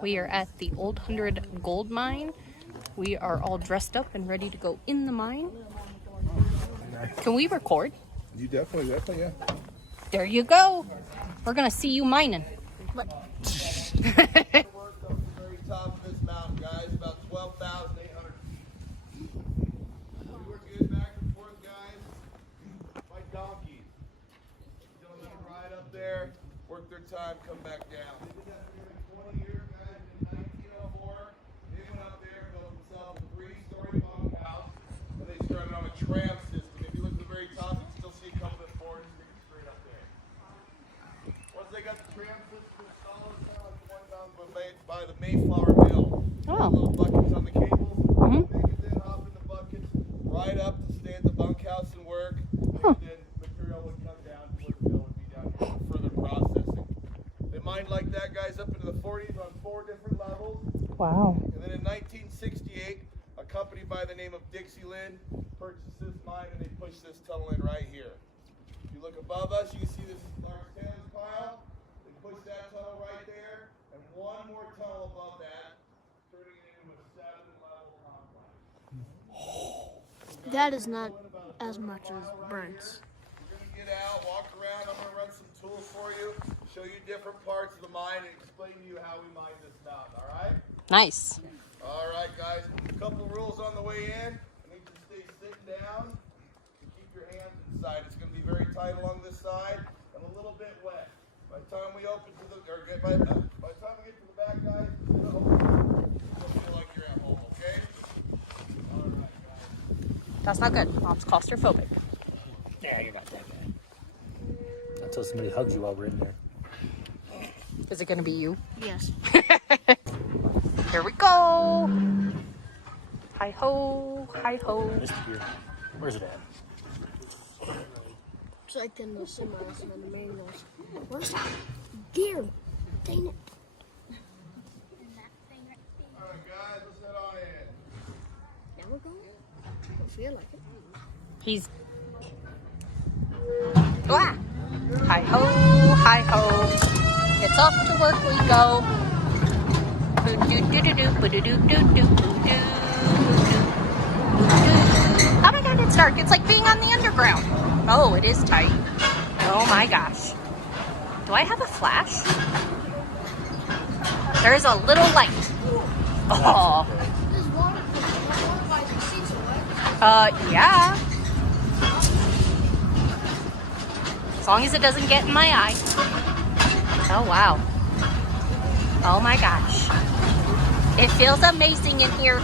We are at the Old 100 Gold Mine. We are all dressed up and ready to go in the mine. Can we record? You definitely, yeah. There you go. We're gonna see you mining. Work up the very top of this mountain, guys, about 12,800 feet. We work good back and forth, guys, by donkeys. Gentlemen ride up there, work their time, come back down. They did that for nearly 20 years, guys. In 1904, they went up there and built themselves a 3-story bunkhouse, and they started on a tram system. If you look at the very top, you can still see a couple of boards sticking straight up there. Once they got the tram system installed, it's kind of like the one down by the Mayflower Mill. Oh. Little buckets on the cables. Mhm. They could then hop in the buckets, ride up to stay at the bunkhouse and work. Huh. And then material would come down to where the mill would be down here for further processing. They mined like that, guys, up into the 40s on 4 different levels. Wow. And then in 1968, a company by the name of Dixieland purchased this mine and they pushed this tunnel in right here. If you look above us, you can see this large tailings pile. They pushed that tunnel right there, and one more tunnel above that, turning it into a 7-level complex. That is not as much as Brent's. We're going to get out, walk around. I'm going to run some tools for you, show you different parts of the mine, and explain to you how we mine this mountain, all right? Nice. All right, guys. A couple rules on the way in. I need you to stay sitting down and keep your hands inside. It's going to be very tight along this side and a little bit wet. By the time we open to the, by the time we get to the back, guys, you'll feel like you're at home. Okay? All right, guys. That's not good. Mom's claustrophobic. Yeah, you're not that bad. Until somebody hugs you while we're in there. Is it gonna be you? Yes. Here we go. Hi ho, hi ho. Missed gear. Where's it at? It's like in the semis and the manuals. Where's that gear? Dang it. All right, guys. Let's head on in. Now we're going. Don't feel like it. He's. Ah. Hi ho, hi ho. It's off to work we go. Oh my god, it's dark. It's like being on the underground. Oh, it is tight. Oh my gosh. Do I have a flash? There is a little light. Oh. There's water by the seats, right? Yeah. As long as it doesn't get in my eye. Oh, wow. Oh my gosh. It feels amazing in here.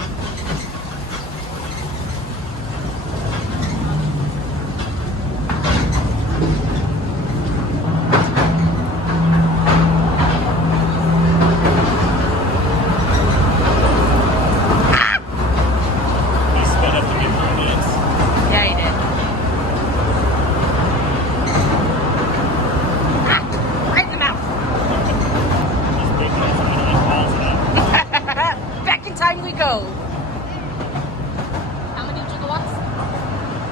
You sped up to get 3 minutes. Yeah, he did. Right in the mouth. Just big enough for me to like pause it out. Back in time we go. How many gigawatts?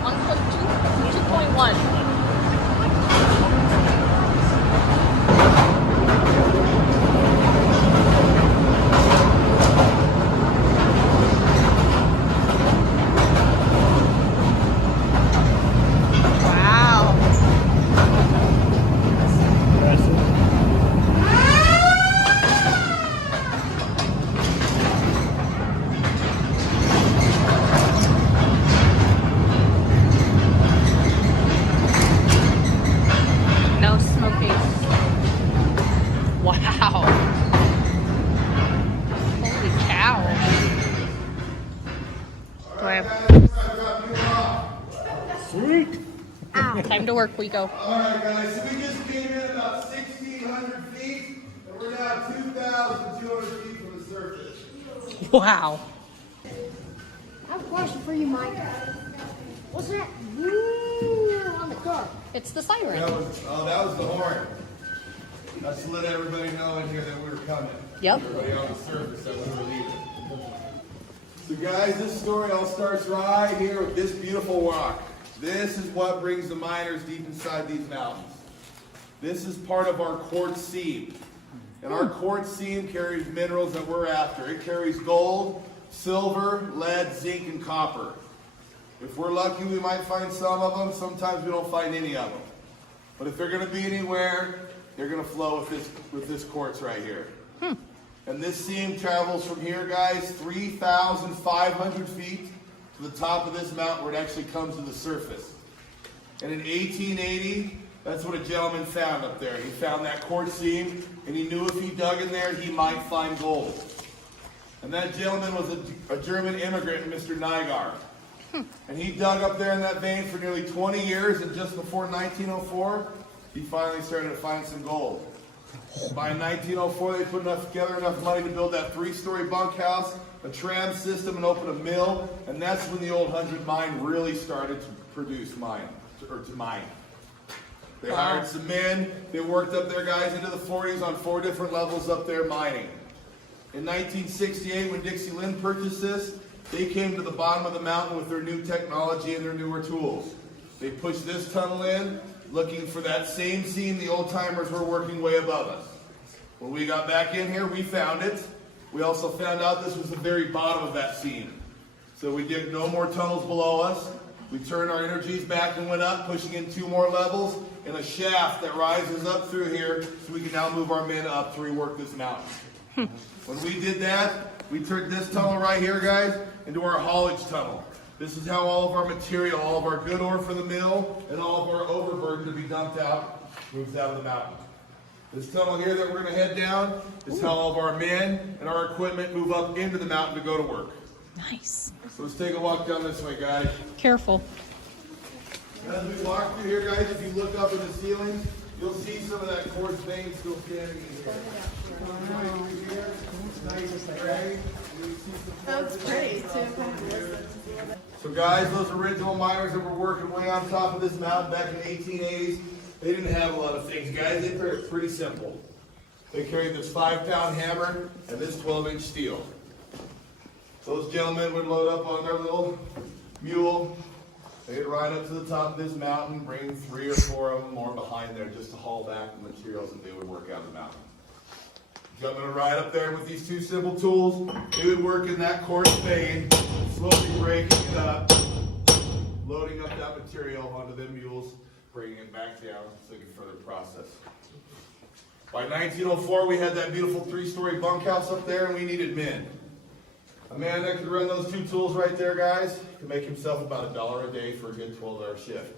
1.2? 2.1. Wow. No smoking. Wow. Holy cow. Do I have Sweet. time to work we go. All right, guys. So we just came in about 1,600 feet, and we're now 2,200 feet from the surface. Wow. I have a question for you, Mike. What's that on the car? It's the siren. That was the horn. That's to let everybody know in here that we were coming. Yep. Everybody on the surface that we were leaving. So guys, this story all starts right here with this beautiful rock. This is what brings the miners deep inside these mountains. This is part of our quartz seam. And our quartz seam carries minerals that we're after. It carries gold, silver, lead, zinc, and copper. If we're lucky, we might find some of them. Sometimes we don't find any of them. But if they're going to be anywhere, they're going to flow with this quartz right here. And this seam travels from here, guys, 3,500 feet to the top of this mountain where it actually comes to the surface. And in 1880, that's what a gentleman found up there. He found that quartz seam, and he knew if he dug in there, he might find gold. And that gentleman was a German immigrant, Mr. Nygaard. And he dug up there in that vein for nearly 20 years, and just before 1904, he finally started to find some gold. By 1904, they put together enough money to build that 3-story bunkhouse, a tram system, and open a mill, and that's when the old 100 mine really started to produce mine. They hired some men. They worked up there, guys, into the 40s on 4 different levels up there mining. In 1968, when Dixie Lynn purchased this, they came to the bottom of the mountain with their new technology and their newer tools. They pushed this tunnel in, looking for that same seam the old timers were working way above us. When we got back in here, we found it. We also found out this was the very bottom of that seam. So we did no more tunnels below us. We turned our energies back and went up, pushing in 2 more levels and a shaft that rises up through here so we can now move our men up to rework this mountain. When we did that, we turned this tunnel right here, guys, into our haulage tunnel. This is how all of our material, all of our good ore for the mill, and all of our overburden to be dumped out, moves out of the mountain. This tunnel here that we're going to head down is how all of our men and our equipment move up into the mountain to go to work. Nice. So let's take a walk down this way, guys. Careful. As we walk through here, guys, if you look up in the ceiling, you'll see some of that quartz vein still standing in here. That's pretty too. So guys, those original miners that were working way on top of this mountain back in the 1880s, they didn't have a lot of things, guys. They carried it pretty simple. They carried this 5-pound hammer and this 12-inch steel. Those gentlemen would load up on their little mule. They'd ride up to the top of this mountain, bring 3 or 4 of them more behind there just to haul back the materials that they would work out of the mountain. Gentlemen would ride up there with these 2 simple tools. They would work in that quartz vein, slowly breaking it up, loading up that material onto them mules, bringing it back down so they could further process. By 1904, we had that beautiful 3-story bunkhouse up there, and we needed men. A man that could run those 2 tools right there, guys, could make himself about $1 a day for a good 12-hour shift.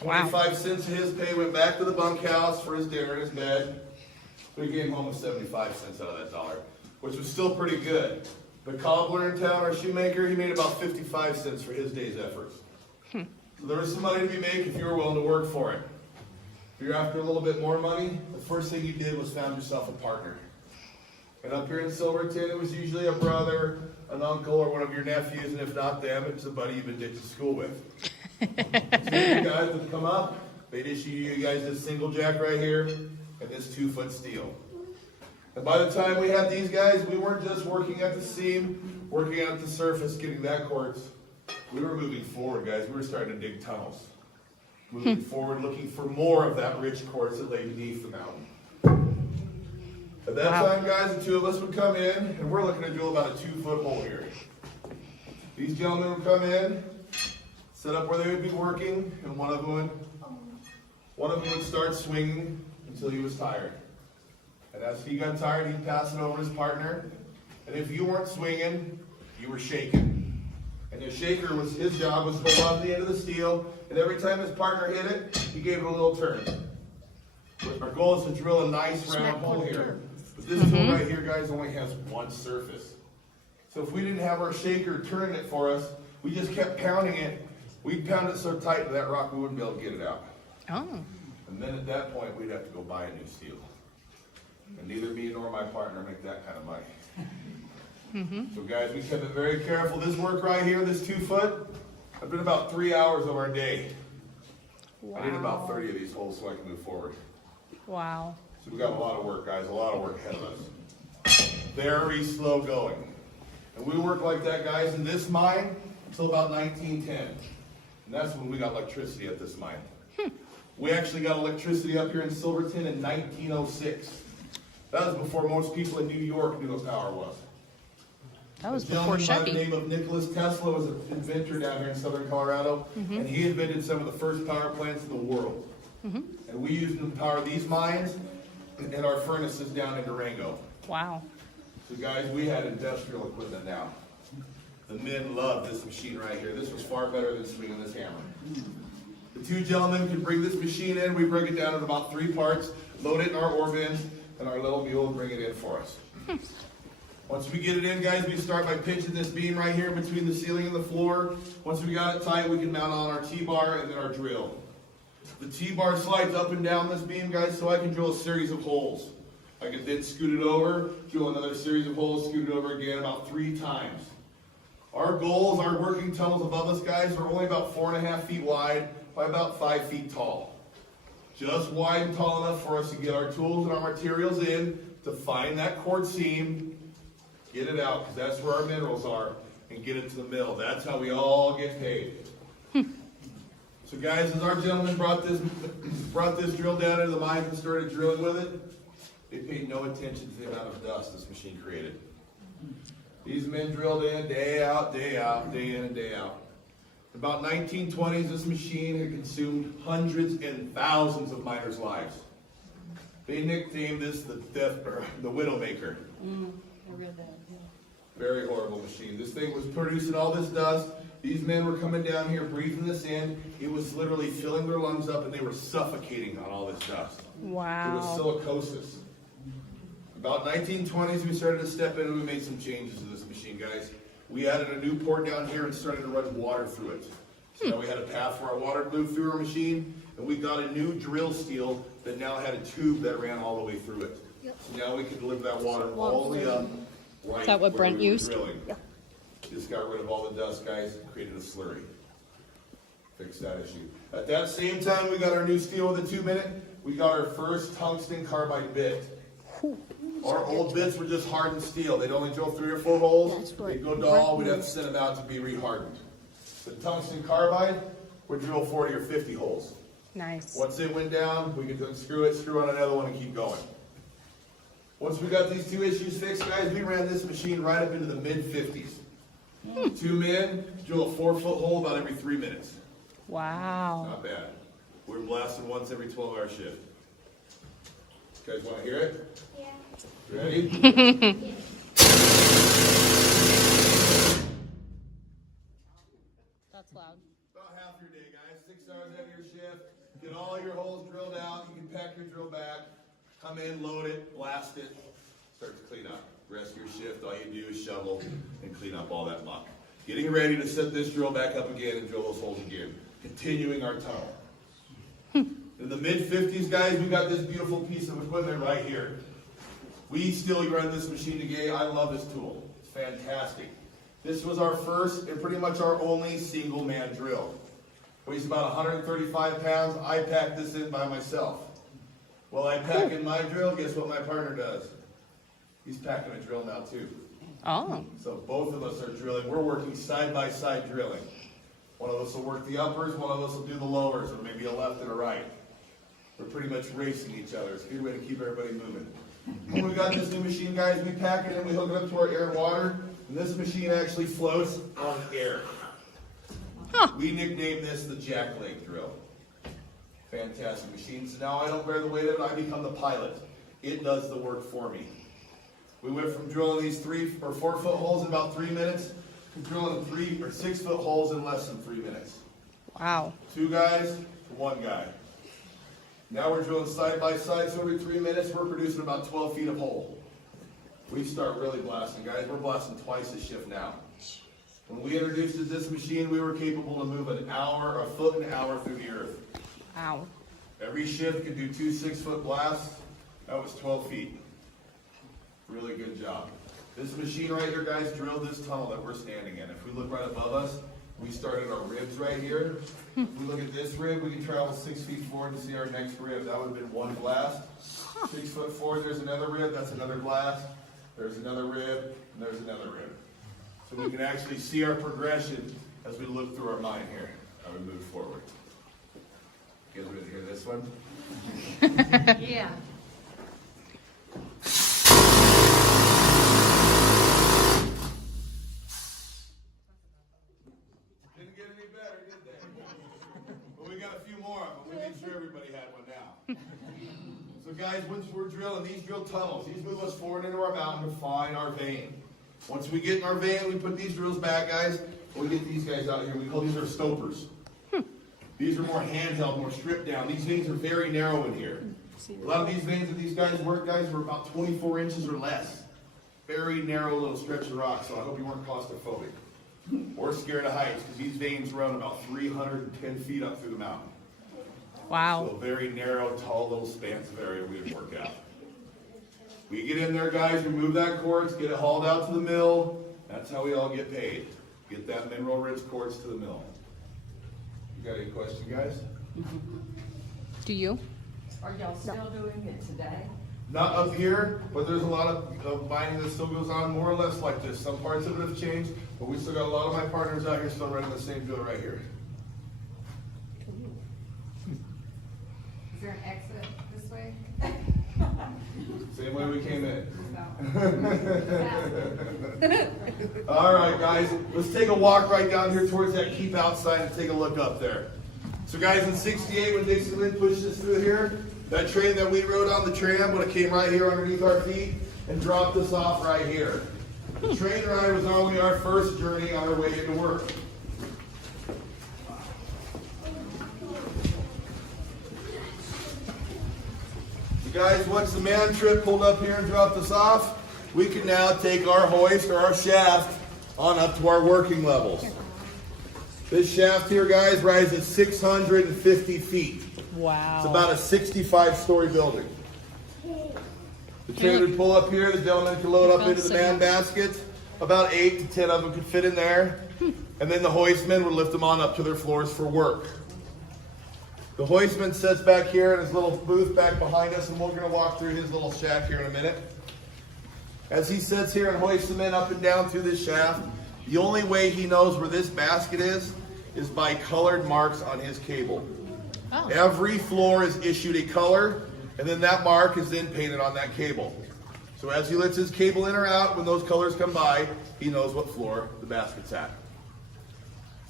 25 cents of his pay went back to the bunkhouse for his dinner and his bed. We came home with 75 cents out of that dollar, which was still pretty good. The cobbler in town, our shoemaker, he made about 55 cents for his day's efforts. So there was some money to be made if you were willing to work for it. If you're after a little bit more money, the first thing you did was found yourself a partner. And up here in Silverton, it was usually a brother, an uncle, or one of your nephews, and if not them, it's a buddy you've been to school with. So you guys would come up, they'd issue you guys this single jack right here, and this 2-foot steel. And by the time we had these guys, we weren't just working at the seam, working at the surface, getting that quartz. We were moving forward, guys. We were starting to dig tunnels. Moving forward, looking for more of that rich quartz that lay beneath the mountain. At that time, guys, the 2 of us would come in, and we're looking to drill about a 2-foot hole here. These gentlemen would come in, set up where they would be working, and one of them would start swinging until he was tired. And as he got tired, he'd pass it over to his partner. And if you weren't swinging, you were shaking. And the shaker was his job was to hold on to the end of the steel, and every time his partner hit it, he gave it a little turn. Our goal is to drill a nice round hole here. But this tool right here, guys, only has 1 surface. So if we didn't have our shaker turning it for us, we just kept pounding it. We'd pound it so tight to that rock we wouldn't be able to get it out. Oh. And then at that point, we'd have to go buy a new steel. And neither me nor my partner make that kind of money. So guys, we kept it very careful. This work right here, this 2-foot, I've been about 3 hours of our day. Wow. I did about 30 of these holes so I can move forward. Wow. So we got a lot of work, guys, a lot of work ahead of us. Very slow going. And we worked like that, guys, in this mine until about 1910. And that's when we got electricity at this mine. We actually got electricity up here in Silverton in 1906. That was before most people in New York knew what power was. That was A before gentleman by the Chevy. name of Nicholas Tesla was an inventor down here in southern Colorado, and he invented some of the first power plants in the world. And we used them to power these mines and our furnaces down in Durango. Wow. So guys, we had industrial equipment now. The men loved this machine right here. This was far better than swinging this hammer. The two gentlemen could bring this machine in. We break it down into about 3 parts, load it in our ore bins, and our little mule will bring it in for us. Once we get it in, guys, we start by pinching this beam right here between the ceiling and the floor. Once we got it tight, we can mount on our T-bar and then our drill. The T-bar slides up and down this beam, guys, so I can drill a series of holes. I can then scoot it over, drill another series of holes, scoot it over again about 3 times. Our goals, our working tunnels above us, guys, are only about 4.5 feet wide by about 5 feet tall. Just wide and tall enough for us to get our tools and our materials in, to find that quartz seam, get it out, because that's where our minerals are, and get it to the mill. That's how we all get paid. So guys, as our gentleman brought this drill down into the mines and started drilling with it, they paid no attention to the amount of dust this machine created. These men drilled in day out, day in and day out. About 1920s, this machine had consumed hundreds and thousands of miners' lives. They nicknamed this the Widowmaker. Very horrible machine. This thing was producing all this dust. These men were coming down here, breathing this in. It was literally filling their lungs up, and they were suffocating on all this dust. Wow. It was silicosis. About 1920s, we started to step in and we made some changes to this machine, guys. We added a new port down here and started to run water through it. So now we had a path for our water to move through our machine, and we got a new drill steel that now had a tube that ran all the way through it. So now we could deliver that water all the way up. Right. Is that what where Brent we were used? drilling. Just got rid of all the dust, guys, created a slurry. Fixed that issue. At that same time, we got our new steel with a tube in it. We got our first tungsten carbide bit. Our old bits were just hardened steel. They'd only drill 3 or 4 holes. They'd go dull. We'd have to send them out to be rehardened. The tungsten carbide would drill 40 or 50 holes. Nice. Once it went down, we could unscrew it, screw on another one, and keep going. Once we got these 2 issues fixed, guys, we ran this machine right up into the mid-50s. 2 men drill a 4-foot hole about every 3 minutes. Wow. Not bad. We're blasting once every 12-hour shift. You guys want to hear it? Yeah. Ready? That's loud. About half your day, guys. 6 hours out of your shift. Get all your holes drilled out. You can pack your drill back. Come in, load it, blast it, start to clean up. Rest of your shift, all you do is shovel and clean up all that muck. Getting ready to set this drill back up again and drill those holes again. Continuing our tunnel. In the mid-50s, guys, we got this beautiful piece of equipment right here. We still run this machine today. I love this tool. It's fantastic. This was our first and pretty much our only single-man drill. Weighs about 135 pounds. I packed this in by myself. Well, I pack in my drill, guess what my partner does? He's packing a drill now too. Oh. So both of us are drilling. We're working side by side drilling. One of us will work the uppers, one of us will do the lowers, or maybe a left and a right. We're pretty much racing each other. It's a good way to keep everybody moving. When we got this new machine, guys, we pack it in, we hook it up to our air and water, and this machine actually floats on air. Huh. We nicknamed this the jackleg drill. Fantastic machine. So now I don't bear the weight of it, I become the pilot. It does the work for me. We went from drilling these 3 or 4 foot holes in about 3 minutes to drilling 3 or 6 foot holes in less than 3 minutes. Wow. 2 guys to 1 guy. Now we're drilling side by side, so every 3 minutes we're producing about 12 feet of hole. We start really blasting, guys. We're blasting twice a shift now. When we introduced this machine, we were capable to move a foot an hour through the earth. Wow. Every shift could do 2 6-foot blasts. That was 12 feet. Really good job. This machine right here, guys, drilled this tunnel that we're standing in. If we look right above us, we started our ribs right here. If we look at this rib, we can travel 6 feet forward to see our next rib. That would have been 1 blast. 6 foot forward, there's another rib. That's another blast. There's another rib, and there's another rib. So we can actually see our progression as we look through our mine here, how we move forward. You guys ready to hear this one? Yeah. So guys, once we're drilling, these drill tunnels, these move us forward into our mountain to find our vein. Once we get in our vein, we put these drills back, guys. We get these guys out here. We call these our stopers. These are more handheld, more stripped down. These veins are very narrow in here. A lot of these veins that these guys work, guys, were about 24 inches or less. Very narrow little stretch of rock, so I hope you weren't claustrophobic or scared of heights, because these veins run about 310 feet up through the mountain. Wow. So a very narrow, tall little spans of area we would work out. We get in there, guys, remove that quartz, get it hauled out to the mill. That's how we all get paid. Get that mineral-rich quartz to the mill. You got any questions, guys? Do you? Are y'all still doing it today? Not up here, but there's a lot of mining that still goes on more or less like this. Some parts of it have changed, but we still got a lot of my partners out here still running the same drill right here. Is there an exit this way? Same way we came in. All right, guys, let's take a walk right down here towards that keep outside and take a look up there. So guys, in 68, when Dixieland pushed us through here, that train that we rode on the tram would have came right here underneath our feet and dropped us off right here. The train ride was only our first journey on our way into work. So guys, once the man trip pulled up here and dropped us off, we can now take our hoist or our shaft on up to our working levels. This shaft here, guys, rises 650 feet. Wow. It's about a 65-story building. The train would pull up here, the gentleman could load up into the man baskets. About 8 to 10 of them could fit in there. And then the hoistman would lift them on up to their floors for work. The hoistman sits back here in his little booth back behind us, and we're going to walk through his little shack here in a minute. As he sits here and hoists them in up and down through this shaft, the only way he knows where this basket is by colored marks on his cable. Oh. Every floor is issued a color, and then that mark is then painted on that cable. So as he lets his cable in or out, when those colors come by, he knows what floor the basket's at.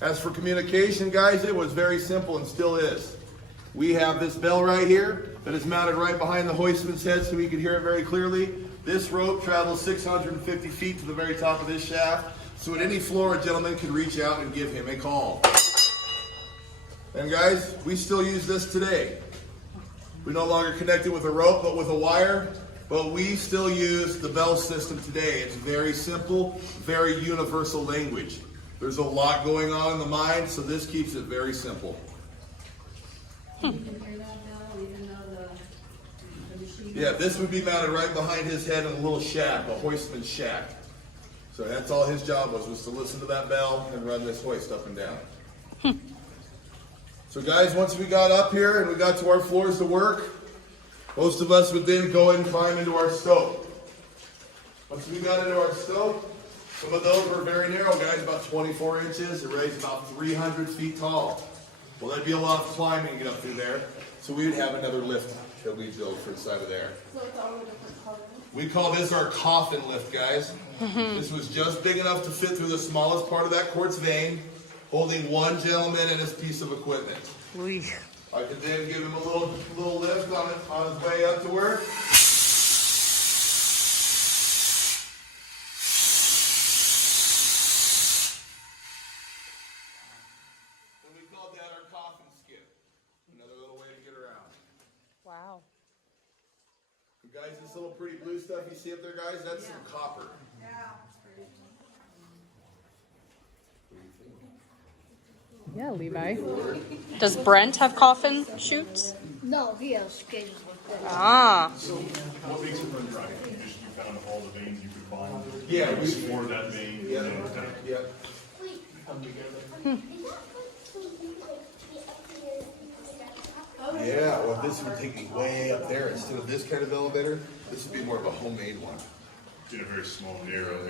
As for communication, guys, it was very simple and still is. We have this bell right here that is mounted right behind the hoistman's head so we can hear it very clearly. This rope travels 650 feet to the very top of this shaft, so at any floor a gentleman can reach out and give him a call. And guys, we still use this today. We no longer connect it with a rope, but with a wire, but we still use the bell system today. It's very simple, very universal language. There's a lot going on in the mine, so this keeps it very simple. You can hear that now, even though the machine. Yeah, this would be mounted right behind his head in a little shack, a hoistman's shack. So that's all his job was to listen to that bell and run this hoist up and down. So guys, once we got up here and we got to our floors to work, most of us would then go and climb into our stope. Once we got into our stope, some of those were very narrow, guys, about 24 inches. It raised about 300 feet tall. Well, that'd be a lot of climbing to get up through there. So we would have another lift that we built for the side of there. So it's all different colors. We call this our coffin lift, guys. This was just big enough to fit through the smallest part of that quartz vein, holding one gentleman and his piece of equipment. I could then give him a little lift on his way up to work. And we called that our coffin skip. Another little way to get around. Wow. You guys, this little pretty blue stuff you see up there, guys, that's some copper. Yeah, Levi. Does Brent have coffin chutes? No, he has cages like this. Ah. What makes it run dry? You found all the veins you could find. Yeah, we Explore that vein. Yeah, and then kind of yeah. come together. Yeah, well, this would take me way up there. Instead of this kind of elevator, this would be more of a homemade one. In a very small, narrow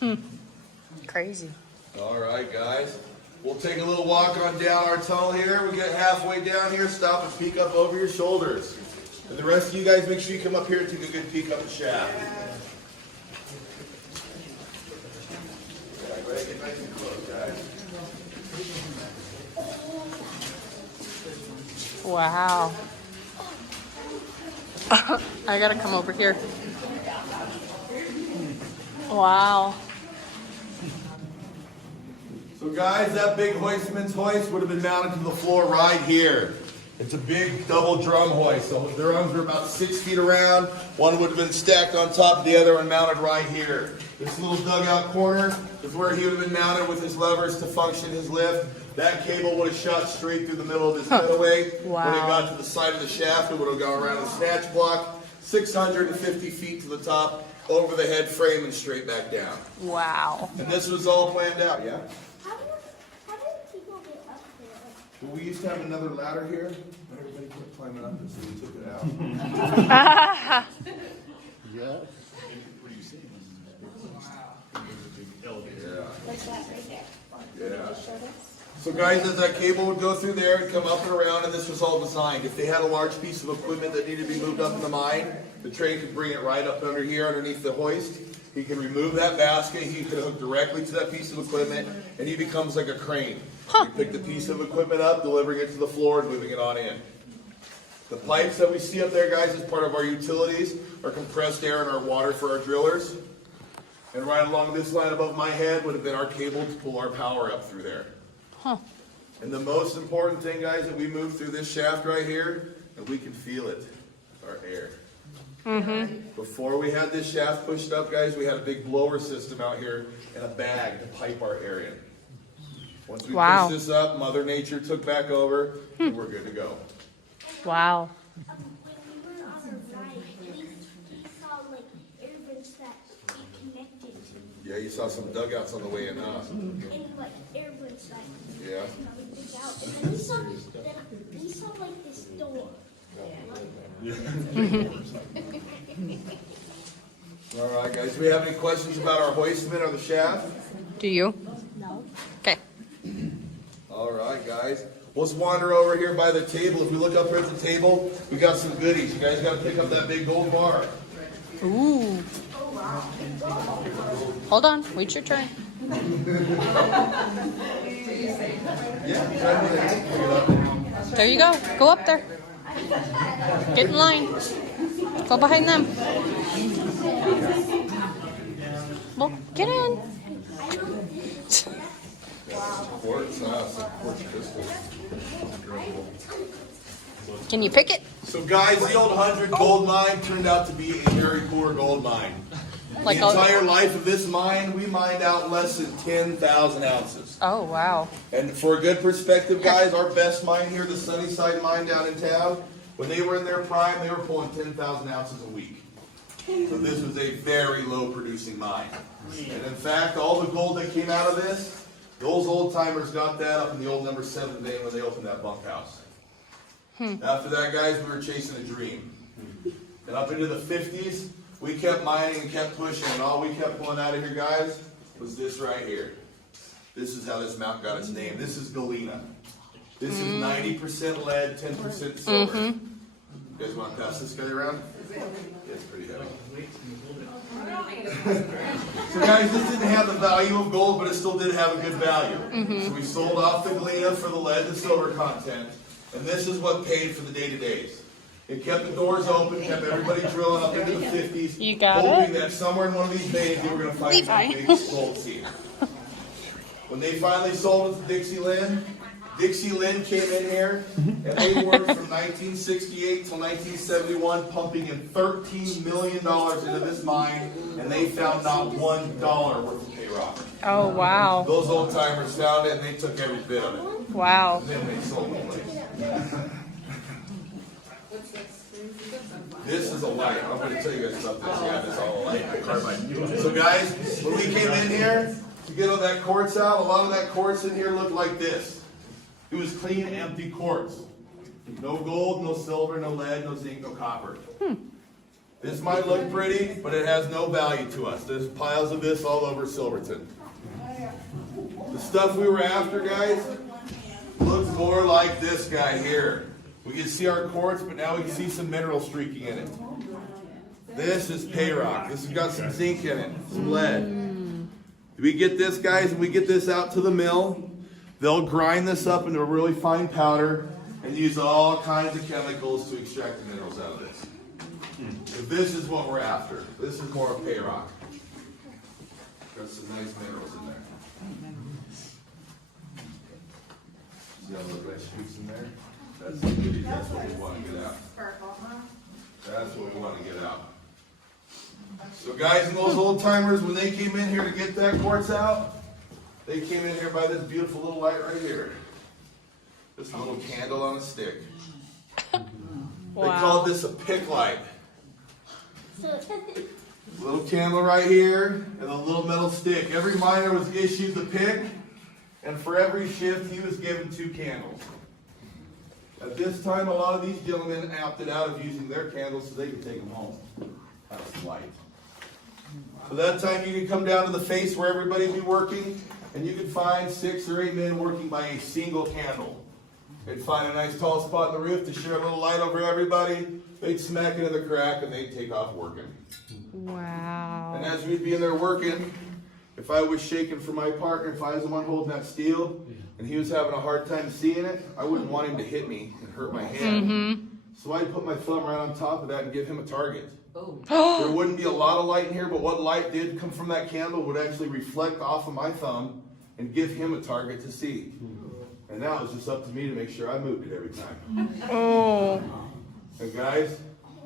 area. Crazy. All right, guys. We'll take a little walk on down our tunnel here. We get halfway down here, stop and peek up over your shoulders. And the rest of you guys, make sure you come up here and take a good peek up the shaft. Yeah, ready? Get nice and close, guys. Wow. I gotta come over here. Wow. So guys, that big hoistman's hoist would have been mounted to the floor right here. It's a big double drum hoist. So the drums are about 6 feet around. One would have been stacked on top of the other and mounted right here. This little dugout corner is where he would have been mounted with his levers to function his lift. That cable would have shot straight through the middle of his cutaway. Wow. When it got to the side of the shaft, it would have gone around the snatch block, 650 feet to the top, over the head frame and straight back down. Wow. And this was all planned out, yeah? How do people get up there? Well, we used to have another ladder here, but everybody kept climbing up it, so we took it out. Yeah. Like that right there. Yeah. So guys, as that cable would go through there and come up and around, and this was all designed. If they had a large piece of equipment that needed to be moved up in the mine, the train could bring it right up under here underneath the hoist. He can remove that basket, he could hook directly to that piece of equipment, and he becomes like a crane. You pick the piece of equipment up, delivering it to the floor and moving it on in. The pipes that we see up there, guys, as part of our utilities are compressed air and our water for our drillers. And right along this line above my head would have been our cable to pull our power up through there. Huh. And the most important thing, guys, that we move through this shaft right here, and we can feel it, our air. Before we had this shaft pushed up, guys, we had a big blower system out here and a bag to pipe our air in. Once we Wow. pushed this up, Mother Nature took back over, and we're good to go. Wow. When we were on a ride, we saw like air vents that we connected to. Yeah, you saw some dugouts on the way in, huh? And like air vents that Yeah. we picked out. And then we saw like this door. All right, guys, do we have any questions about our hoistman or the shaft? Do you? No. Okay. All right, guys. Let's wander over here by the table. If we look up here at the table, we got some goodies. You guys got to pick up that big gold bar. Ooh. Hold on. Wait your turn. There you go. Go up there. Get in line. Go behind them. Well, get in. Quartz, some quartz crystals. Can you pick it? So, guys, the old 100 gold mine turned out to be a very poor gold mine. Like The entire life of this mine, we mined out less than 10,000 ounces. Oh, wow. And for a good perspective, guys, our best mine here, the Sunnyside mine down in town, when they were in their prime, they were pulling 10,000 ounces a week. So this was a very low producing mine. And in fact, all the gold that came out of this, those old timers got that up in the old number 7 vein when they opened that bunkhouse. After that, guys, we were chasing a dream. And up into the 50s, we kept mining and kept pushing, and all we kept pulling out of here, guys, was this right here. This is how this mountain got its name. This is Galena. This is 90% lead, 10% silver. You guys want to pass this guy around? Yeah, it's pretty heavy. So guys, this didn't have the value of gold, but it still did have a good value. So we sold off the Galena for the lead and silver content, and this is what paid for the day-to-days. It kept the doors open, kept everybody drilling up into the 50s, You got hoping it? that somewhere in one of these veins they were going to find Levi. some big gold seed. When they finally sold it to Dixie Lynn came in here, and they worked from 1968 till 1971, pumping in $13 million into this mine, and they found not $1 worth of pay rock. Oh, wow. Those old timers found it, and they took every bit of it. Wow. And then they sold the place. This is a light. I'm going to tell you guys about this. Yeah, this is all a light. Carbide. So guys, when we came in here to get all that quartz out, a lot of that quartz in here looked like this. It was clean, empty quartz. No gold, no silver, no lead, no zinc, no copper. This might look pretty, but it has no value to us. There's piles of this all over Silverton. The stuff we were after, guys, looks more like this guy here. We can see our quartz, but now we can see some mineral streaking in it. This is pay rock. This has got some zinc in it, some lead. We get this, guys, and we get this out to the mill. They'll grind this up into a really fine powder and use all kinds of chemicals to extract the minerals out of this. If this is what we're after, this is more of pay rock. Got some nice minerals in there. See how those nice shoots in there? That's the beauty, that's what we want to get out. That's what we want to get out. So guys and those old timers, when they came in here to get that quartz out, they came in here by this beautiful little light right here. This little candle on a stick. They called this a pick light. Little candle right here and a little metal stick. Every miner was issued the pick, and for every shift he was given 2 candles. At this time, a lot of these gentlemen opted out of using their candles so they could take them home. That's light. So that time you could come down to the face where everybody would be working, and you could find 6 or 8 men working by a single candle. They'd find a nice tall spot in the roof to share a little light over everybody. They'd smack it in the crack and they'd take off working. Wow. And as we'd be in there working, if I was shaking for my partner, if I was the one holding that steel, and he was having a hard time seeing it, I wouldn't want him to hit me and hurt my hand. So I'd put my thumb right on top of that and give him a target. There wouldn't be a lot of light in here, but what light did come from that candle would actually reflect off of my thumb and give him a target to see. And now it's just up to me to make sure I moved it every time. Oh. And guys,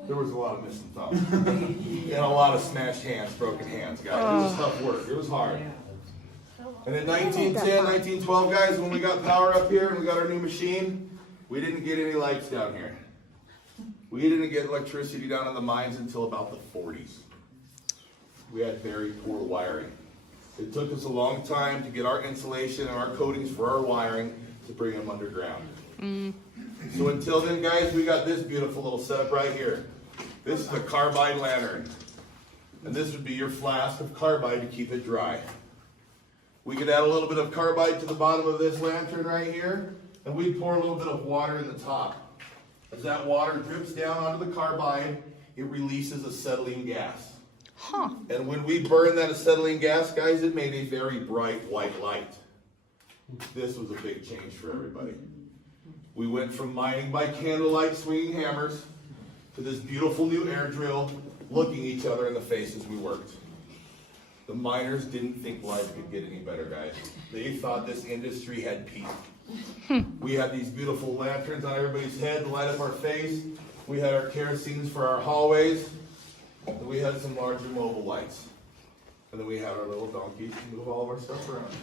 there was a lot of missing thumbs. And a lot of smashed hands, broken hands, guys. It was tough work. It was hard. And in 1910, 1912, guys, when we got power up here and we got our new machine, we didn't get any lights down here. We didn't get electricity down in the mines until about the 40s. We had very poor wiring. It took us a long time to get our insulation and our coatings for our wiring to bring them underground. So until then, guys, we got this beautiful little setup right here. This is a carbide lantern. And this would be your flask of carbide to keep it dry. We could add a little bit of carbide to the bottom of this lantern right here, and we'd pour a little bit of water in the top. As that water drips down onto the carbide, it releases acetylene gas. And when we burn that acetylene gas, guys, it made a very bright white light. This was a big change for everybody. We went from mining by candlelight swinging hammers to this beautiful new air drill looking each other in the face as we worked. The miners didn't think life could get any better, guys. They thought this industry had peaked. We had these beautiful lanterns on everybody's head to light up our face. We had our kerosene for our hallways. And we had some larger mobile lights. And then we had our little donkeys to move all of our stuff around.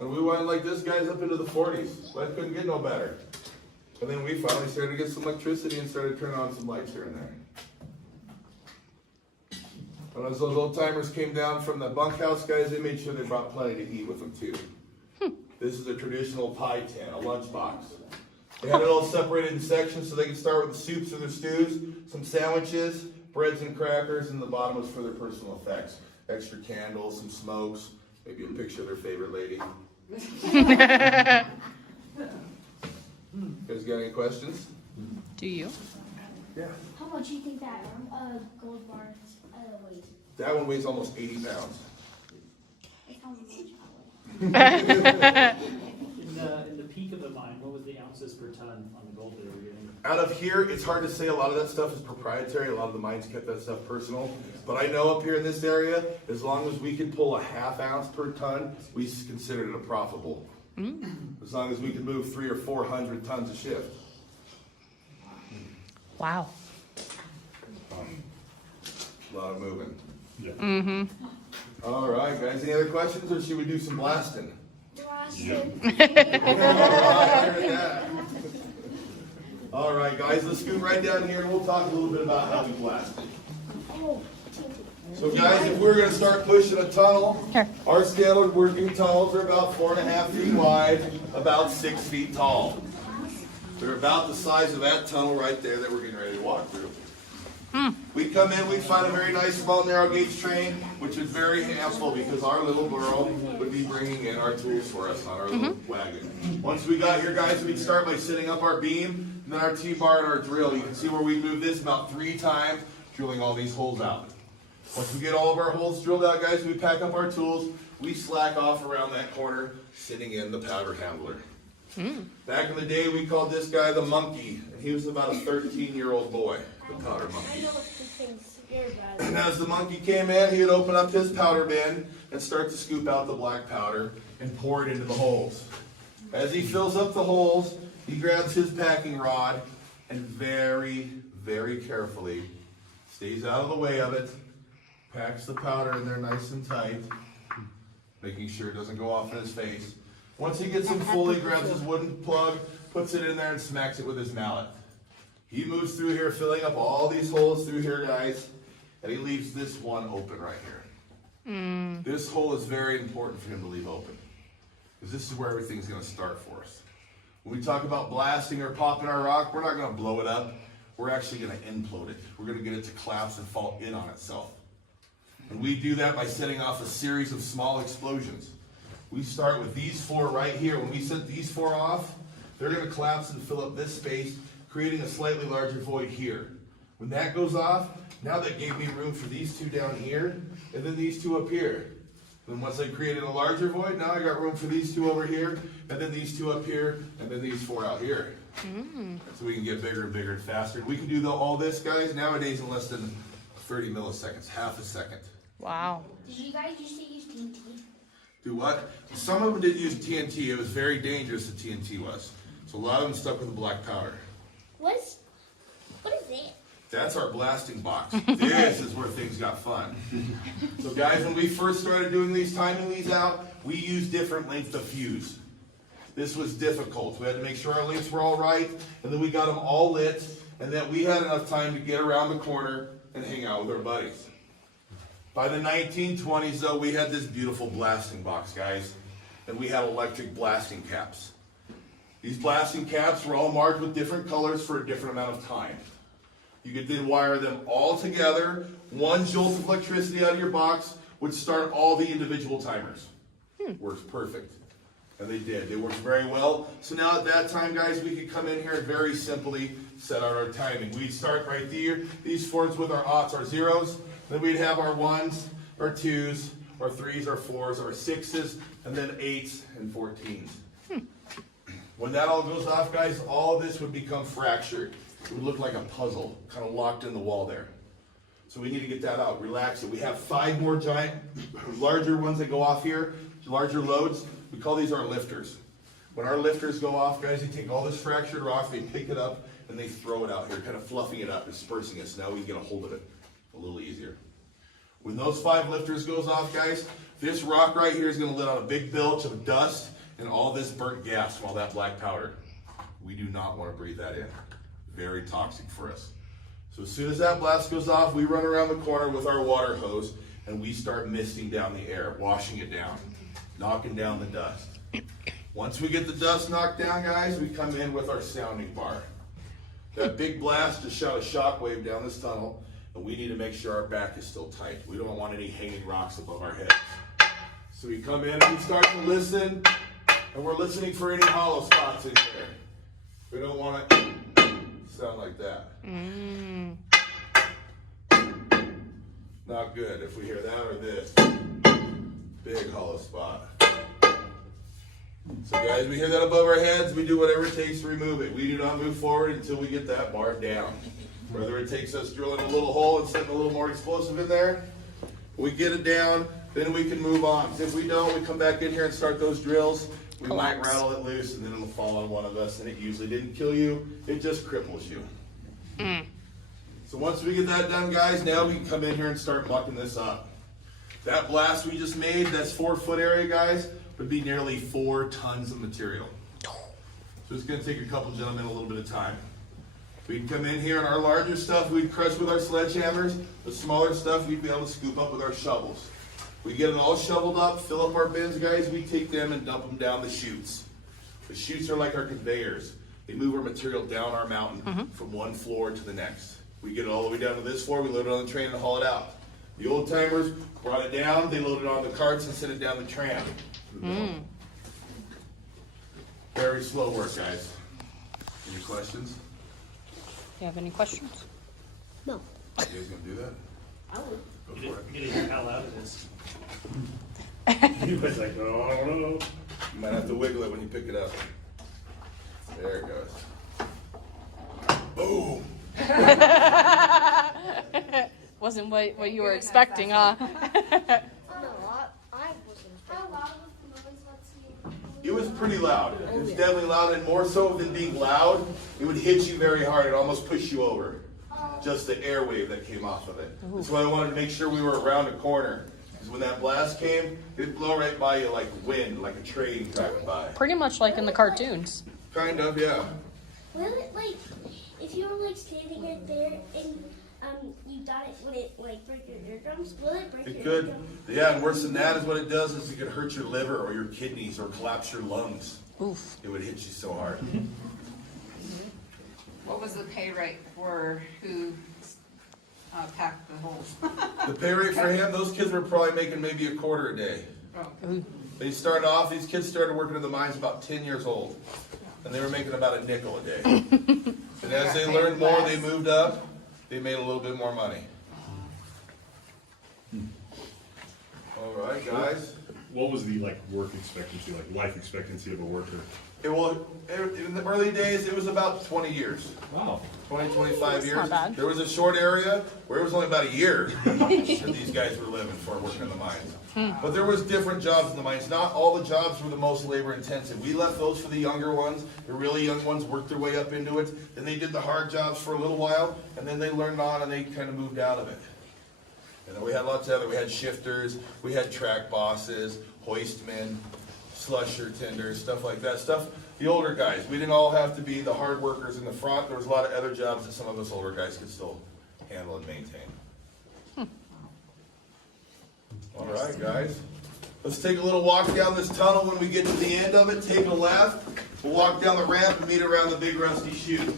And we went like this, guys, up into the 40s. Life couldn't get no better. And then we finally started to get some electricity and started turning on some lights here and there. And as those old timers came down from the bunkhouse, guys, they made sure they brought plenty to eat with them too. This is a traditional pie tin, a lunch box. They had it all separated in sections so they could start with the soups or the stews, some sandwiches, breads and crackers, and the bottom was for their personal effects. Extra candles, some smokes, maybe a picture of their favorite lady. You guys got any questions? Do you? Yeah. How much do you think that gold bar weighs? That one weighs almost 80 pounds. It's how much probably. In the peak of the mine, what was the ounces per ton on the gold that they were getting? Out of here, it's hard to say. A lot of that stuff is proprietary. A lot of the mines kept that stuff personal. But I know up here in this area, as long as we could pull a ½ ounce per ton, we considered it a profitable. As long as we could move 300 or 400 tons a shift. Wow. A lot of moving. Yeah. All right, guys. Any other questions, or should we do some blasting? All right, guys. Let's scoot right down here, and we'll talk a little bit about how we blast it. So, guys, if we're going to start pushing a tunnel, our standard working tunnels are about 4.5 feet wide, about 6 feet tall. They're about the size of that tunnel right there that we're getting ready to walk through. We come in, we find a very nice small narrow gauge train, which is very helpful because our little girl would be bringing in our tools for us on our little wagon. Once we got here, guys, we'd start by setting up our beam, and then our T-bar and our drill. You can see where we move this about 3 times, drilling all these holes out. Once we get all of our holes drilled out, guys, we pack up our tools, we slack off around that corner, sitting in the powder handler. Back in the day, we called this guy the monkey, and he was about a 13-year-old boy, the powder I monkey. know what the things you're about. And as the monkey came in, he would open up his powder bin and start to scoop out the black powder and pour it into the holes. As he fills up the holes, he grabs his packing rod and very, very carefully stays out of the way of it, packs the powder in there nice and tight, making sure it doesn't go off in his face. Once he gets them full, he grabs his wooden plug, puts it in there and smacks it with his mallet. He moves through here, filling up all these holes through here, guys, and he leaves this one open right here. This hole is very important for him to leave open, because this is where everything's going to start for us. When we talk about blasting or popping our rock, we're not going to blow it up. We're actually going to implode it. We're going to get it to collapse and fall in on itself. And we do that by setting off a series of small explosions. We start with these four right here. When we set these four off, they're going to collapse and fill up this space, creating a slightly larger void here. When that goes off, now that gave me room for these two down here, and then these two up here. And once I created a larger void, now I got room for these two over here, and then these two up here, and then these four out here. So we can get bigger and bigger and faster. We can do all this, guys, nowadays in less than 30 milliseconds, half a second. Wow. Did you guys used to use TNT? Do what? Some of them did use TNT. It was very dangerous, the TNT was. So a lot of them stuck with the black powder. What is it? That's our blasting box. This is where things got fun. So guys, when we first started doing these, timing these out, we used different lengths of fuse. This was difficult. We had to make sure our lengths were all right, and then we got them all lit, and that we had enough time to get around the corner and hang out with our buddies. By the 1920s, though, we had this beautiful blasting box, guys, and we had electric blasting caps. These blasting caps were all marked with different colors for a different amount of time. You could then wire them all together. 1 jolt of electricity out of your box would start all the individual timers. Works perfect. And they did. They worked very well. So now at that time, guys, we could come in here and very simply set out our timing. We'd start right here, these fours with our aughts, our zeros. Then we'd have our 1s, our 2s, our 3s, our 4s, our 6s, and then 8s and 14s. When that all goes off, guys, all of this would become fractured. It would look like a puzzle, kind of locked in the wall there. So we need to get that out, relax it. We have 5 more giant, larger ones that go off here, larger loads. We call these our lifters. When our lifters go off, guys, they take all this fractured rock, they pick it up, and they throw it out here, kind of fluffing it up, dispersing it, so now we can get a hold of it a little easier. When those 5 lifters goes off, guys, this rock right here is going to let out a big bilge of dust and all this burnt gas from all that black powder. We do not want to breathe that in. Very toxic for us. So as soon as that blast goes off, we run around the corner with our water hose and we start misting down the air, washing it down, knocking down the dust. Once we get the dust knocked down, guys, we come in with our sounding bar. That big blast just shot a shockwave down this tunnel, and we need to make sure our back is still tight. We don't want any hanging rocks above our heads. So we come in and we start to listen, and we're listening for any hollow spots in there. We don't want to sound like that. Not good if we hear that or this. Big hollow spot. So guys, we hear that above our heads, we do whatever it takes to remove it. We do not move forward until we get that bar down. Whether it takes us drilling a little hole and setting a little more explosive in there, we get it down, then we can move on. If we don't, we come back in here and start those drills. We might rattle it loose and then it'll fall on one of us, and it usually didn't kill you, it just cripples you. So once we get that done, guys, now we can come in here and start mucking this up. That blast we just made, that's 4-foot area, guys, would be nearly 4 tons of material. So it's going to take a couple gentlemen a little bit of time. We'd come in here and our larger stuff we'd crush with our sledgehammers. The smaller stuff we'd be able to scoop up with our shovels. We get it all shoveled up, fill up our bins, guys. We take them and dump them down the chutes. The chutes are like our conveyors. They move our material down our mountain from one floor to the next. We get it all the way down to this floor. We load it on the train and haul it out. The old timers brought it down. They loaded it on the carts and sent it down the tram. Very slow work, guys. Any questions? You have any questions? No. You guys gonna do that? I would. Go for it. Get the hell out of this. He was like, oh, no. You might have to wiggle it when you pick it up. There it goes. Boom. Wasn't what you were expecting, huh? No, I wasn't. How loud was the noise? Let's see. It was pretty loud. It was definitely loud, and more so than being loud, it would hit you very hard. It almost push you over. Just the air wave that came off of it. That's why I wanted to make sure we were around a corner. Because when that blast came, it'd blow right by you like wind, like a train driving by. Pretty much like in the cartoons. Kind of, yeah. Will it, like, if you were like standing right there and you got it, would it like break your eardrums? Will it break It your could. eardrums? Yeah, and worse than that is what it does is it could hurt your liver or your kidneys or collapse your lungs. Oof. It would hit you so hard. What was the pay rate for who packed the holes? The pay rate for him, those kids were probably making maybe a quarter a day. They started off, these kids started working in the mines about 10 years old. And they were making about a nickel a day. And as they learned more, they moved up, they made a little bit more money. All right, guys. What was the work expectancy, life expectancy of a worker? In the early days, it was about 20 years. Wow. 20, 25 years. not bad. There was a short area where it was only about a year that these guys were living for working in the mines. But there was different jobs in the mines. Not all the jobs were the most labor intensive. We left those for the younger ones. The really young ones worked their way up into it. Then they did the hard jobs for a little while, and then they learned on and they kind of moved out of it. And then we had lots of other, we had shifters, we had track bosses, hoistmen, slusher tenders, stuff like that. Stuff, the older guys. We didn't all have to be the hard workers in the front. There was a lot of other jobs that some of us older guys could still handle and maintain. All right, guys. Let's take a little walk down this tunnel. When we get to the end of it, take a left. We'll walk down the ramp and meet around the big rusty chute.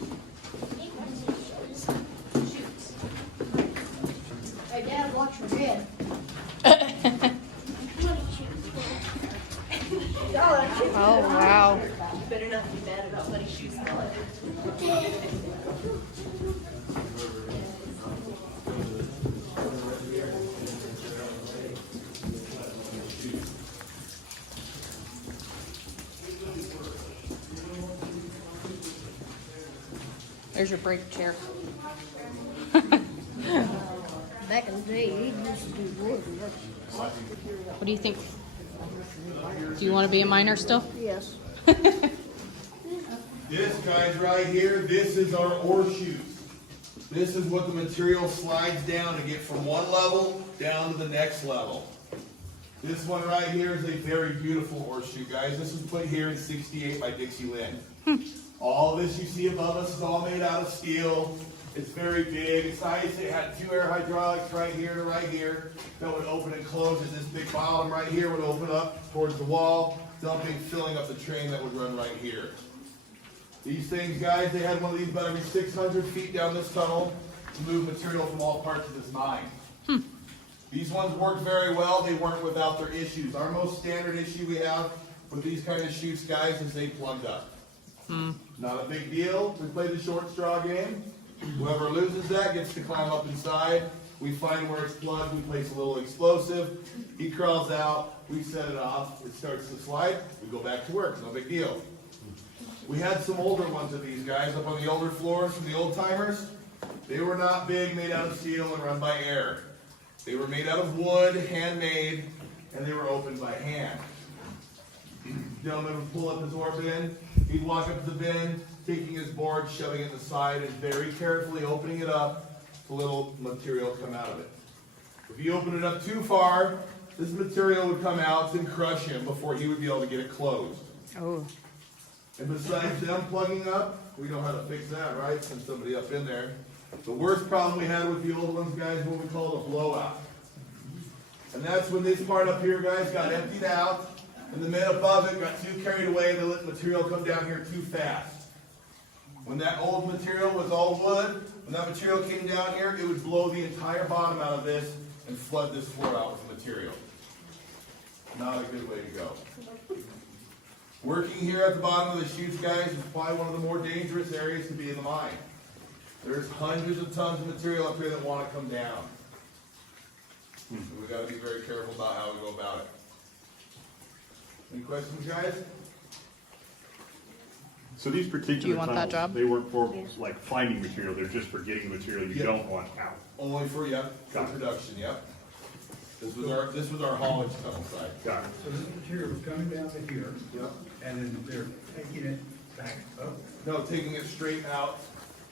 Hey, Dad, watch your head. Oh, wow. Better not be mad about letting shoes fall. There's your brake chair. Back in the day, he used to do wood work. What do you think? Do you want to be a miner still? Yes. This, guys, right here, this is our ore chutes. This is what the material slides down to get from one level down to the next level. This one right here is a very beautiful ore chute, guys. This was put here in '68 by Dixie Lynn. All this you see above us is all made out of steel. It's very big. It's nice. It had 2 air hydraulics right here to right here that would open and close. And this big bottom right here would open up towards the wall, dumping, filling up the train that would run right here. These things, guys, they had one of these about every 600 feet down this tunnel to move material from all parts of this mine. These ones worked very well. They weren't without their issues. Our most standard issue we have with these kind of chutes, guys, is they plugged up. Not a big deal. We play the short straw game. Whoever loses that gets to climb up inside. We find where it's plugged. We place a little explosive. He crawls out. We set it off. It starts to slide. We go back to work. No big deal. We had some older ones of these guys up on the older floors from the old timers. They were not big, made out of steel and run by air. They were made out of wood, handmade, and they were opened by hand. Gentleman would pull up his ore bin. He'd walk up to the bin, taking his board, shoving it in the side, and very carefully opening it up to little material come out of it. If you open it up too far, this material would come out and crush him before he would be able to get it closed. Oh. And besides them plugging up, we know how to fix that, right? Send somebody up in there. The worst problem we had with the old ones, guys, is what we call a blowout. And that's when this part up here, guys, got emptied out, and the men above it got too carried away and they let the material come down here too fast. When that old material was all wood, when that material came down here, it would blow the entire bottom out of this and flood this floor out with material. Not a good way to go. Working here at the bottom of the chutes, guys, is probably one of the more dangerous areas to be in the mine. There's hundreds of tons of material up here that want to come down. So we've got to be very careful about how we go about it. Any questions, guys? So these particular Do you want that tunnels, job? they work for like finding material. They're just for getting the material you Yeah. don't want out. Only for, yep, for Got it. production, yep. This was our haulage tunnel side. Got it. So this material is coming down to here, Yep. and then they're taking it back up. No, taking it straight out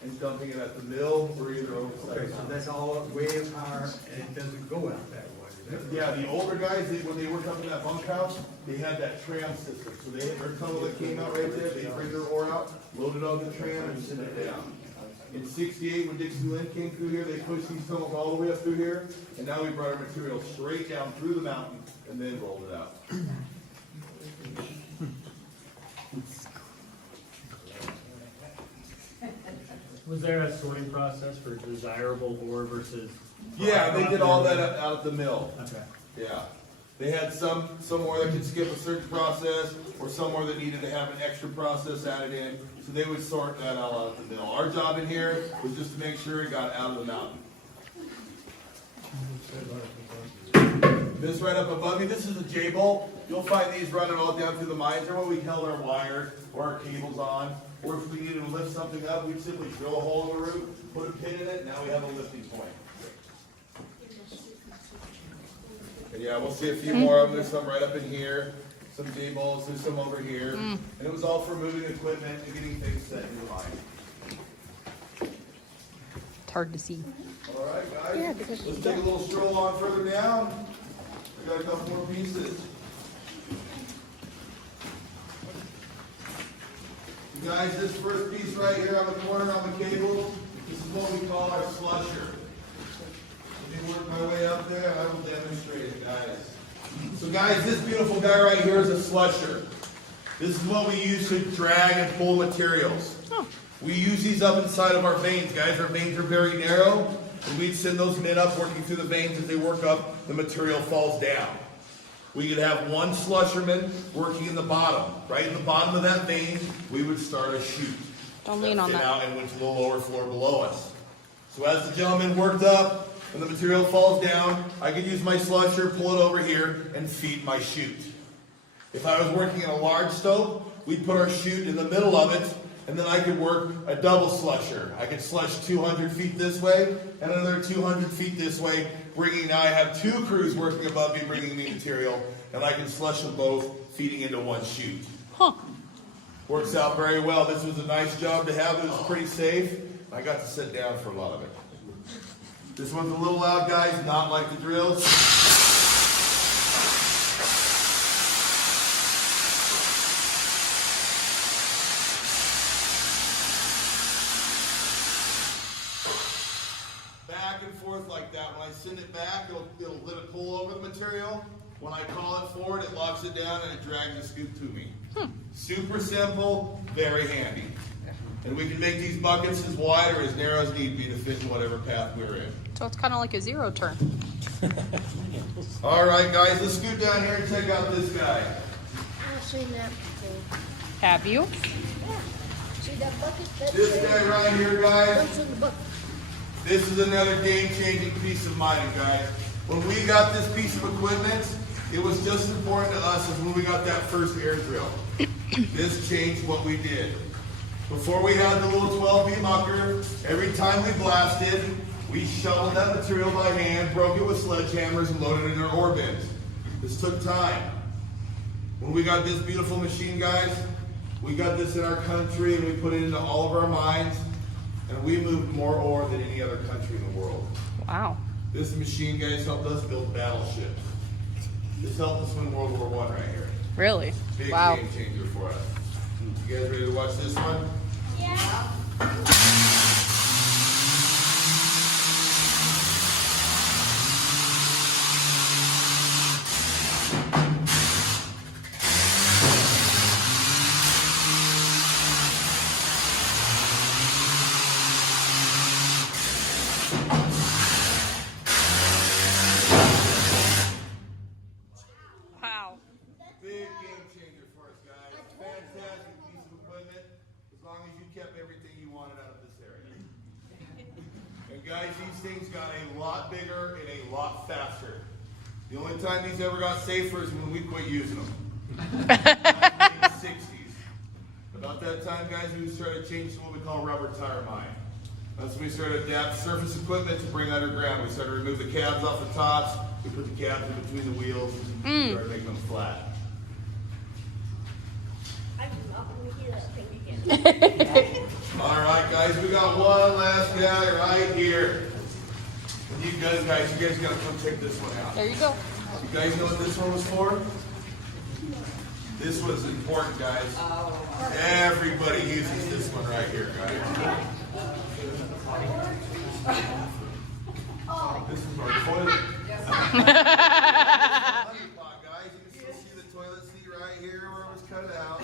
and dumping it at the mill or either over the Okay, side. so that's all up way up higher, and it doesn't go out that way. Is that Yeah, the older guys, when they worked up in that bunkhouse, they had that tram system. So they had their tunnel that came out right there, they bring their ore out, load it on the tram and send it down. In '68, when Dixie Lynn came through here, they pushed these tunnels all the way up through here, and now we brought our material straight down through the mountain and then rolled it out. Was there a sorting process for desirable ore versus? Yeah, they did all that out at the mill. Okay. Yeah. They had some ore that could skip a certain process, or some ore that needed to have an extra process added in, so they would sort that all out at the mill. Our job in here was just to make sure it got out of the mountain. This right up above me, this is a J-bolt. You'll find these running all down through the mines. They're where we held our wire or our cables on. Or if we needed to lift something up, we'd simply drill a hole in the root, put a pin in it, now we have a lifting point. And yeah, we'll see a few more of them. There's some right up in here, some J-bolts, there's some over here. And it was all for moving equipment and getting things set in the mine. It's hard to see. All right, guys, let's take a little stroll on further down. We got a couple more pieces. You guys, this first piece right here on the corner on the cable, this is what we call our slusher. Let me work my way up there and I will demonstrate it, guys. So guys, this beautiful guy right here is a slusher. This is what we use to drag and pull materials. We use these up inside of our veins, guys. Our veins are very narrow, and we'd send those men up working through the veins. As they work up, the material falls down. We could have one slusherman working in the bottom. Right in the bottom of that vein, we would start a chute. Don't lean on fit that. out and went to the lower floor below us. So as the gentleman worked up, when the material falls down, I could use my slusher, pull it over here, and feed my chute. If I was working in a large stope, we'd put our chute in the middle of it, and then I could work a double slusher. I could slush 200 feet this way, and another 200 feet this way, now I have two crews working above me, bringing me material, and I can slush them both, feeding into one chute. Huh. Works out very well. This was a nice job to have. It was pretty safe. I got to sit down for a lot of it. This one's a little loud, guys, not like the drills. Back and forth like that. When I send it back, it'll let it pull over the material. When I call it forward, it locks it down and it drags the scoop to me. Super simple, very handy. And we can make these buckets as wide or as narrow as need be to fit in whatever path we're in. So it's kind of like a zero turn. All right, guys, let's scoot down here and check out this guy. I've seen that before. Have you? Yeah. See that bucket? That's This guy right here, guys, What's in the bucket? this is another game-changing piece of mining, guys. When we got this piece of equipment, it was just as important to us as when we got that first air drill. This changed what we did. Before we had the little 12B mucker, every time we blasted, we shoveled that material by hand, broke it with sledgehammers, and loaded it in our ore bins. This took time. When we got this beautiful machine, guys, we got this in our country and we put it into all of our mines, and we moved more ore than any other country in the world. Wow. This machine, guys, helped us build battleships. This helped us win World War I right here. Really? Big Wow. game changer for us. You guys ready to watch this one? Yeah. Wow. Big game changer for us, guys. Fantastic piece of equipment, as long as you kept everything you wanted out of this area. And guys, these things got a lot bigger and a lot faster. The only time these ever got safer is when we quit using them. 1960s. About About that time, guys, we started changing to what we call rubber tire mine. That's when we started to adapt surface equipment to bring underground. We started to remove the cabs off the tops. We put the cabs in between the wheels and started making them flat. I'm not going to hear that thing again. All right, guys, we got one last guy right here. And you guys gotta come check this one out. There you go. You guys know what this one was for? This was important, guys. Everybody uses this one right here, guys. This is our toilet. Honey pot, guys. You can still see the toilet seat right here where it was cut out.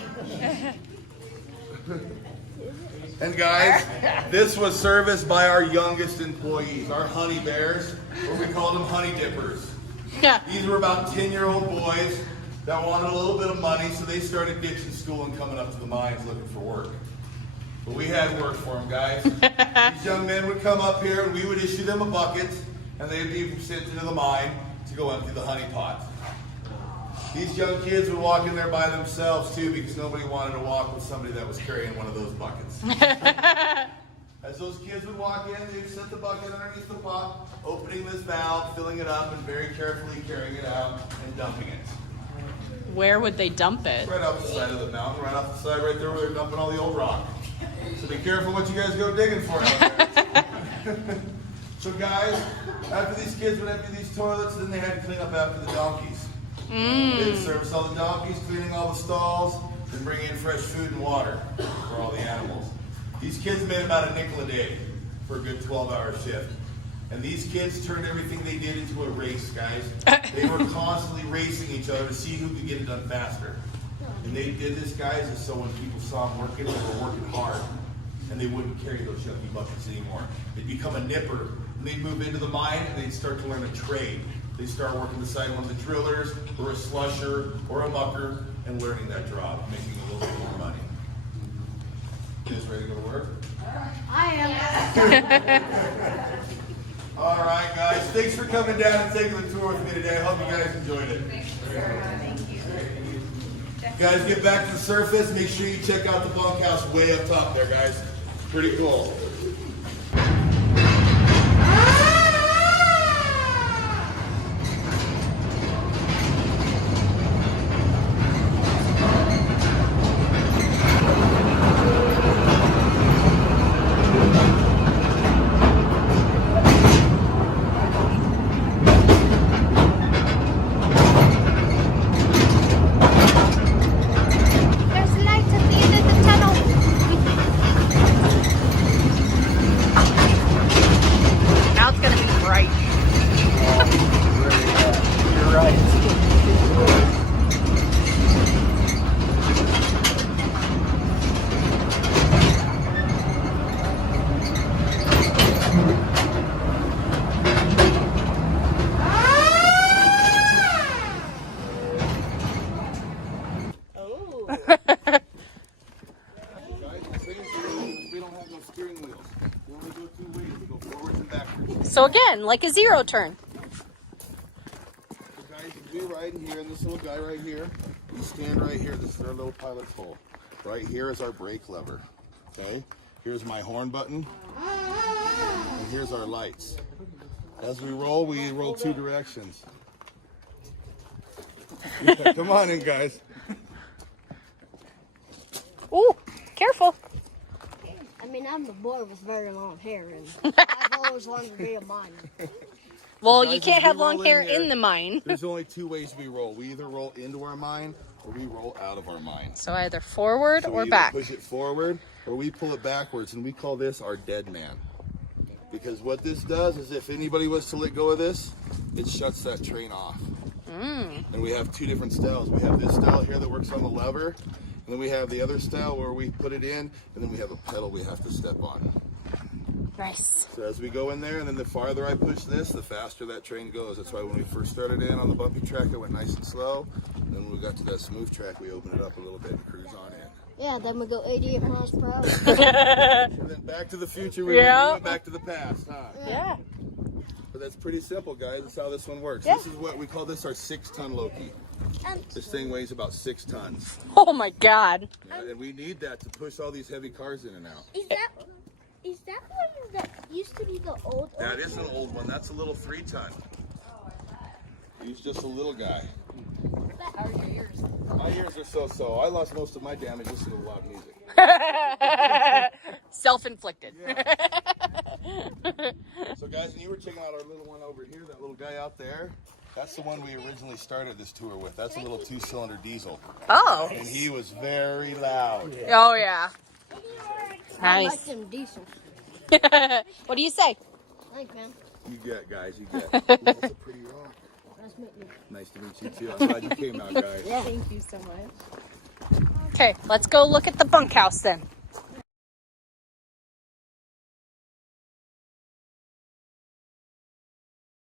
And guys, this was serviced by our youngest employees, our honey bears, or we called them honey dippers. Yeah. These were about 10-year-old boys that wanted a little bit of money, so they started ditching school and coming up to the mines looking for work. But we had work for them, guys. These young men would come up here and we would issue them a bucket, and they'd be sent into the mine to go empty the honey pot. These young kids would walk in there by themselves too, because nobody wanted to walk with somebody that was carrying one of those buckets. As those kids would walk in, they'd set the bucket underneath the pot, opening this valve, filling it up, and very carefully carrying it out and dumping it. Where would they dump it? Right off the side of the mountain, right off the side right there where they're dumping all the old rock. So be careful what you guys go digging for out there. So guys, after these kids would empty these toilets, then they had to clean up after the donkeys. They'd service all the donkeys, cleaning all the stalls, and bring in fresh food and water for all the animals. These kids made about $0.05 a day for a good 12-hour shift. And these kids turned everything they did into a race, guys. They were constantly racing each other to see who could get it done faster. And they did this, guys, so when people saw them working, they were working hard. And they wouldn't carry those chunky buckets anymore. They'd become a nipper, and they'd move into the mine, and they'd start to learn a trade. They'd start working beside one of the drillers, or a slusher, or a mucker, and learning that job, making a little bit more money. You guys ready to go to work? I am. All right, guys. Thanks for coming down and taking the tour with me today. I hope you guys enjoyed it. Thank you. Guys, get back to the surface. Make sure you check out the bunkhouse way up top there, guys. Pretty cool. There's lights at the end of the tunnel. Now it's gonna be bright. You're right. Oh. Guys, the train's we don't have no steering wheels. We only go two ways. We go forwards and backwards. So again, like a zero turn. So guys, you be right in here, and this little guy right here, you stand right here. This is our little pilot's hole. Right here is our brake lever. Okay? Here's my horn button. And here's our lights. As we roll two directions. Yeah, come on in, guys. Ooh, careful. I mean, I'm the boy with very long hair, and I've always wanted to be a miner. Well, Guys, you can't as we have long roll hair here, in the mine. There's only two ways we roll. We either roll into our mine or we roll out of our mine. So either forward So we or either back. push it forward or we pull it backwards, and we call this our dead man. Because what this does is if anybody was to let go of this, it shuts that train off. And we have two different styles. We have this style here that works on the lever, and then we have the other style where we put it in, and then we have a pedal we have to step on. Nice. So as we go in there, and then the farther I push this, the faster that train goes. That's why when we first started in on the bumpy track, it went nice and slow. And then when we got to that smooth track, we opened it up a little bit and cruise on in. Yeah, then we go 88 miles per hour. And then Back to the Future, we went back to the past, huh? Yeah. But it's pretty simple, guys. That's how this one works. Yeah. This is what we call this our 6-ton Loki. This thing weighs about 6 tons. Oh my God. Yeah, and we need that to push all these heavy cars in and out. Is that one that used to be the old one? That is an old one. That's a little 3-ton. He's just a little guy. How are your ears? My ears are so-so. I lost most of my damage listening to loud music. Self-inflicted. So guys, when you were checking out our little one over here, that little guy out there, that's the one we originally started this tour with. That's a little 2-cylinder diesel. Oh. And he was very loud. Oh yeah. I like Nice. them diesels. What do you say? Thanks, man. You get, guys, you get. That's a pretty rock. Nice meeting you. Nice to meet you too. I'm glad you came out, guys. Thank you so much. Okay, let's go look at the bunkhouse then.